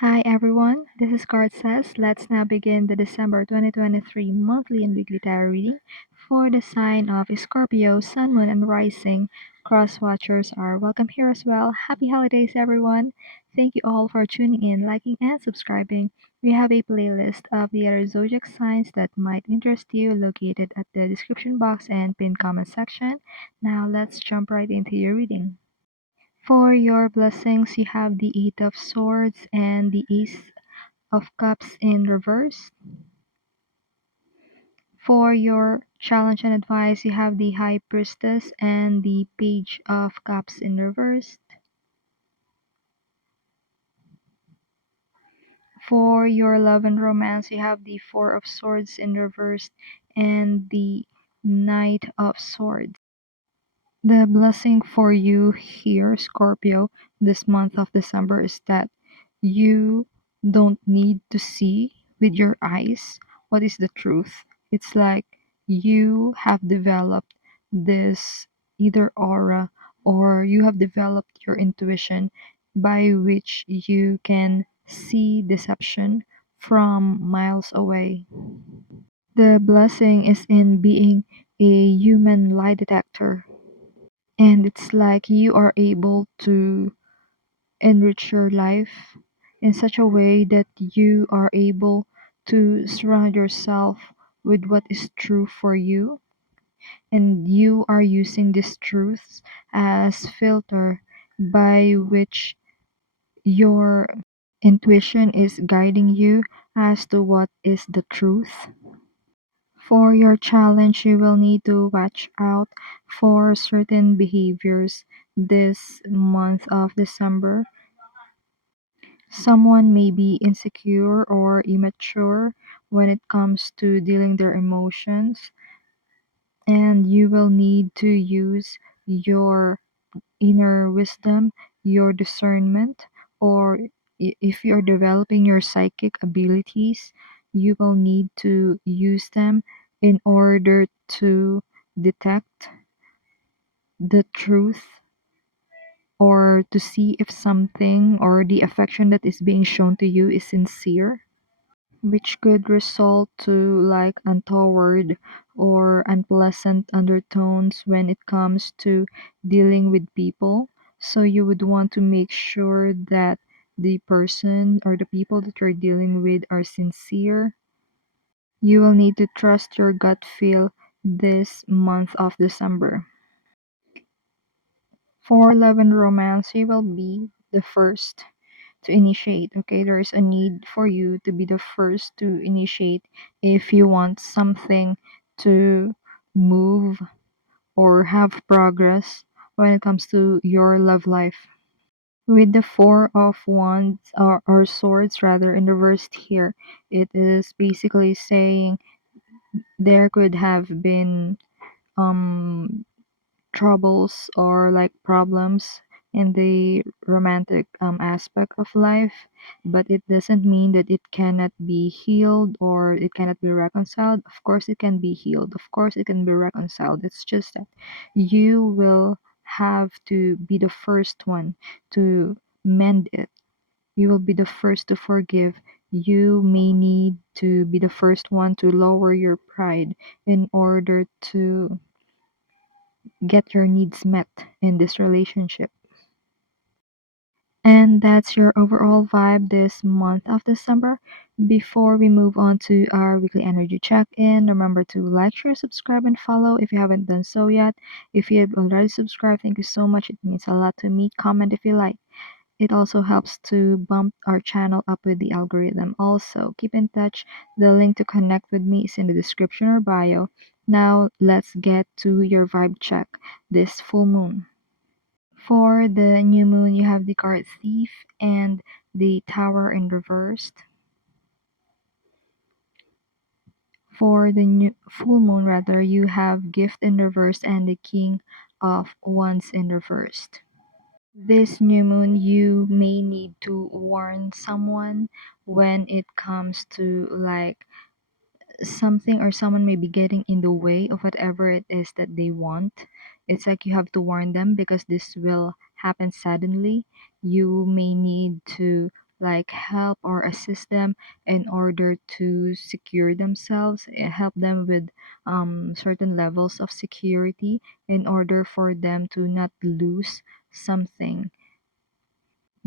Hi everyone, this is CardSays. Let's now begin the December 2023 monthly and weekly tarot reading for the sign of Scorpio, Sun, Moon, and Rising. Cross watchers are welcome here as well. Happy holidays, everyone! Thank you all for tuning in, liking, and subscribing. We have a playlist of the other zodiac signs that might interest you located at the description box and pinned comment section. Now let's jump right into your reading. For your blessings, you have the Eight of Swords and the Ace of Cups in reverse. For your challenge and advice, you have the High Priestess and the Page of Cups in reverse. For your love and romance, you have the Four of Swords in reverse and the Knight of Swords. The blessing for you here, Scorpio, this month of December is that you don't need to see with your eyes what is the truth. It's like you have developed this either aura or you have developed your intuition by which you can see deception from miles away. The blessing is in being a human lie detector. And it's like you are able to enrich your life in such a way that you are able to surround yourself with what is true for you, and you are using these truths as filter by which your intuition is guiding you as to what is the truth. For your challenge, you will need to watch out for certain behaviors this month of December. Someone may be insecure or immature when it comes to dealing their emotions, and you will need to use your inner wisdom, your discernment, or if you're developing your psychic abilities, you will need to use them in order to detect the truth or to see if something or the affection that is being shown to you is sincere, which could result to like untoward or unpleasant undertones when it comes to dealing with people. So you would want to make sure that the person or the people that you're dealing with are sincere. You will need to trust your gut feel this month of December. For love and romance, you will be the first to initiate. Okay, there is a need for you to be the first to initiate if you want something to move or have progress when it comes to your love life. With the Four of Wands or Swords rather in reversed here, it is basically saying there could have been um troubles or like problems in the romantic aspect of life, but it doesn't mean that it cannot be healed or it cannot be reconciled. Of course, it can be healed. Of course, it can be reconciled. It's just that you will have to be the first one to mend it. You will be the first to forgive. You may need to be the first one to lower your pride in order to get your needs met in this relationship. And that's your overall vibe this month of December. Before we move on to our weekly energy check in, remember to like, share, subscribe, and follow if you haven't done so yet. If you have already subscribed, thank you so much. It means a lot to me. Comment if you like. It also helps to bump our channel up with the algorithm. Also, keep in touch. The link to connect with me is in the description or bio. Now, let's get to your vibe check this full moon. For the new moon, you have the card Thief and the Tower in reversed. For the new full moon, rather, you have Gift in reversed and the King of Wands in reversed. This new moon, you may need to warn someone when it comes to like something or someone may be getting in the way of whatever it is that they want. It's like you have to warn them because this will happen suddenly. You may need to like help or assist them in order to secure themselves, help them with certain levels of security in order for them to not lose something.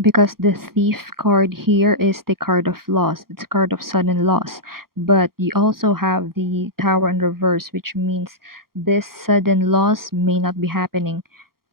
Because the thief card here is the card of loss. It's a card of sudden loss. But you also have the tower in reverse, which means this sudden loss may not be happening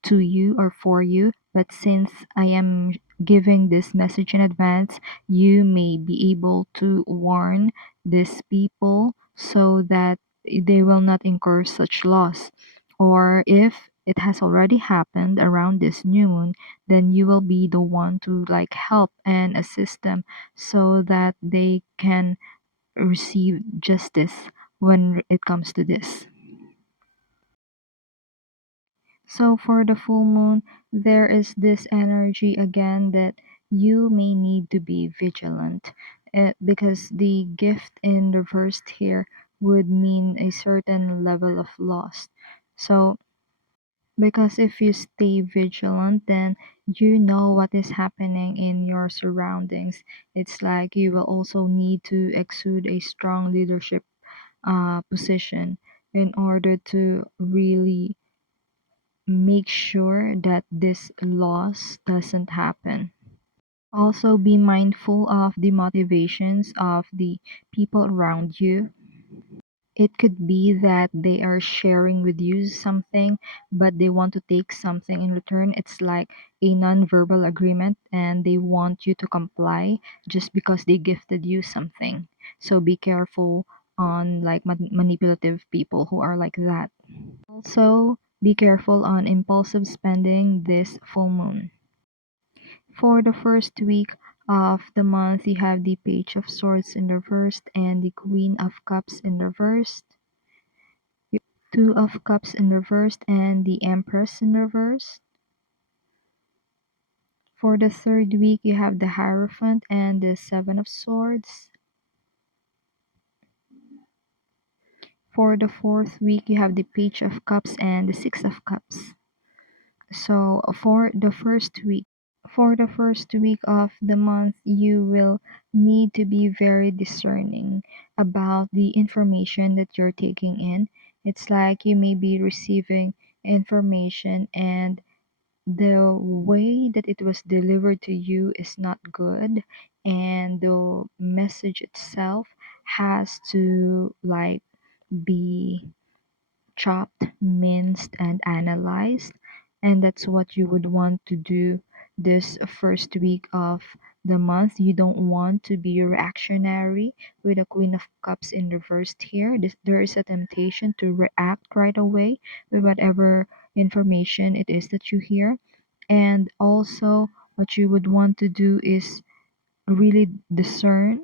to you or for you, but since I am giving this message in advance, you may be able to warn these people so that they will not incur such loss. Or if it has already happened around this new moon, then you will be the one to like help and assist them so that they can receive justice when it comes to this. So for the full moon, there is this energy again that you may need to be vigilant, because the gift in reversed here would mean a certain level of loss. So because if you stay vigilant, then you know what is happening in your surroundings. It's like you will also need to exude a strong leadership position in order to really make sure that this loss doesn't happen. Also, be mindful of the motivations of the people around you. It could be that they are sharing with you something, but they want to take something in return. It's like a non-verbal agreement, and they want you to comply just because they gifted you something. So be careful on like manipulative people who are like that. Also, be careful on impulsive spending this full moon. For the first week of the month, you have the Page of Swords in reversed and the Queen of Cups in reversed, Two of Cups in reversed, and the Empress in reversed. For the third week, you have the Hierophant and the Seven of Swords. For the fourth week, you have the Page of Cups and the Six of Cups. So for the first week of the month, you will need to be very discerning about the information that you're taking in. It's like you may be receiving information and the way that it was delivered to you is not good, and the message itself has to like be chopped, minced, and analyzed. And that's what you would want to do this first week of the month. You don't want to be reactionary with a Queen of Cups in reversed here. There is a temptation to react right away with whatever information it is that you hear. And also, what you would want to do is really discern,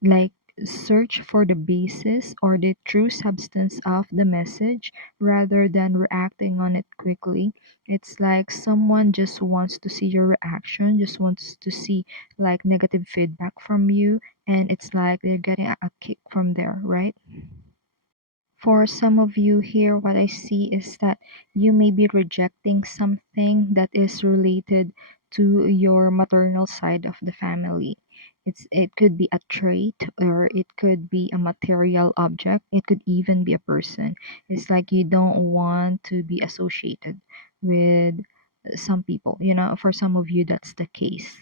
like search for the basis or the true substance of the message rather than reacting on it quickly. It's like someone just wants to see your reaction, just wants to see like negative feedback from you, and it's like they're getting a kick from there, right? For some of you here, what I see is that you may be rejecting something that is related to your maternal side of the family. It could be a trait, or it could be a material object. It could even be a person. It's like you don't want to be associated with some people. For some of you, that's the case.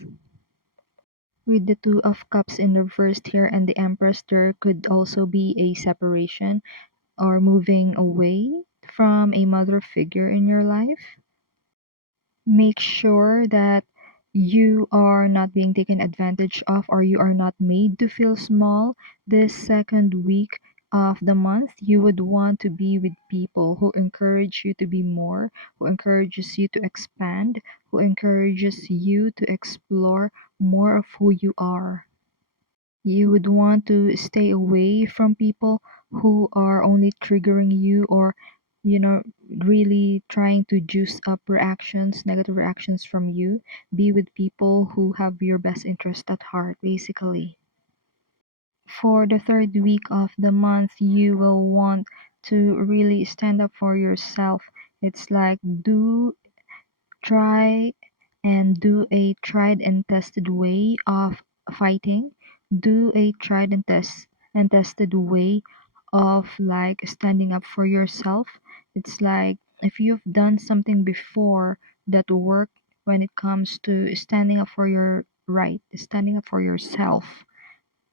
With the Two of Cups in reverse here and the Empress, there could also be a separation or moving away from a mother figure in your life. Make sure that you are not being taken advantage of, or you are not made to feel small. This second week of the month, you would want to be with people who encourage you to be more, who encourages you to expand, who encourages you to explore more of who you are. You would want to stay away from people who are only triggering you, or really trying to juice up reactions, negative reactions from you. Be with people who have your best interest at heart, basically. For the third week of the month, you will want to really stand up for yourself. It's like do try and do a tried and tested way of fighting. Do a tried and tested way of like standing up for yourself. It's like if you've done something before that worked when it comes to standing up for your right, standing up for yourself,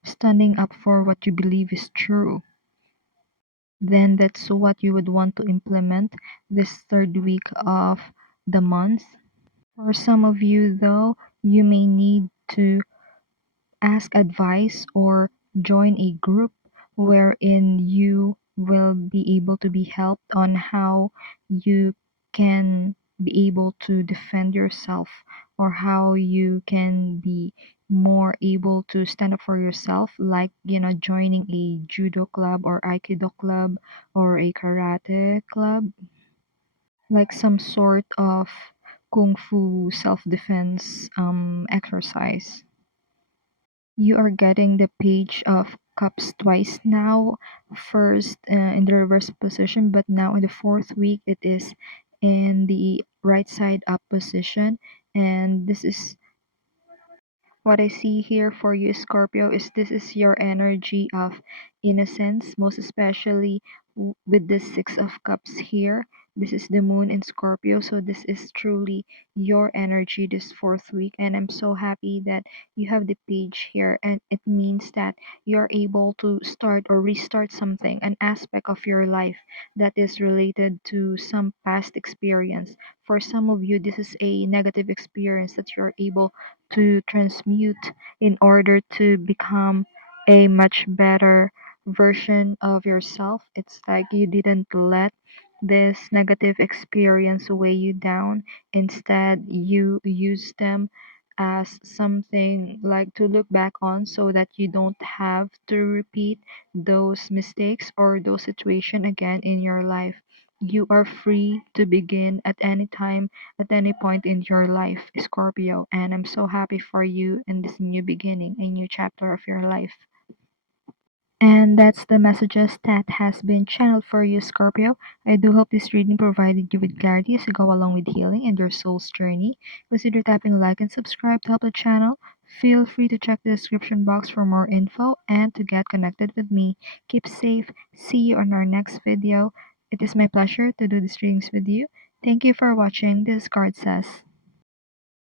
standing up for what you believe is true, then that's what you would want to implement this third week of the month. For some of you, though, you may need to ask advice or join a group wherein you will be able to be helped on how you can be able to defend yourself, or how you can be more able to stand up for yourself, like joining a judo club or aikido club or a karate club, like some sort of kung fu self-defense exercise. You are getting the Page of Cups twice now. First in the reverse position, but now in the fourth week it is in the right side up position. And this is what I see here for you, Scorpio, is this is your energy of innocence, most especially with the Six of Cups here. This is the moon in Scorpio, so this is truly your energy this fourth week. And I'm so happy that you have the page here, and it means that you're able to start or restart something, an aspect of your life that is related to some past experience. For some of you, this is a negative experience that you're able to transmute in order to become a much better version of yourself. It's like you didn't let this negative experience weigh you down. Instead, you use them as something like to look back on so that you don't have to repeat those mistakes or those situations again in your life. You are free to begin at any time, at any point in your life, Scorpio, and I'm so happy for you in this new beginning, a new chapter of your life. And that's the messages that has been channeled for you, Scorpio. I do hope this reading provided you with clarity as you go along with healing and your soul's journey. Consider tapping like and subscribe to help the channel. Feel free to check the description box for more info and to get connected with me. Keep safe. See you on our next video. It is my pleasure to do these readings with you. Thank you for watching. This is CardSays.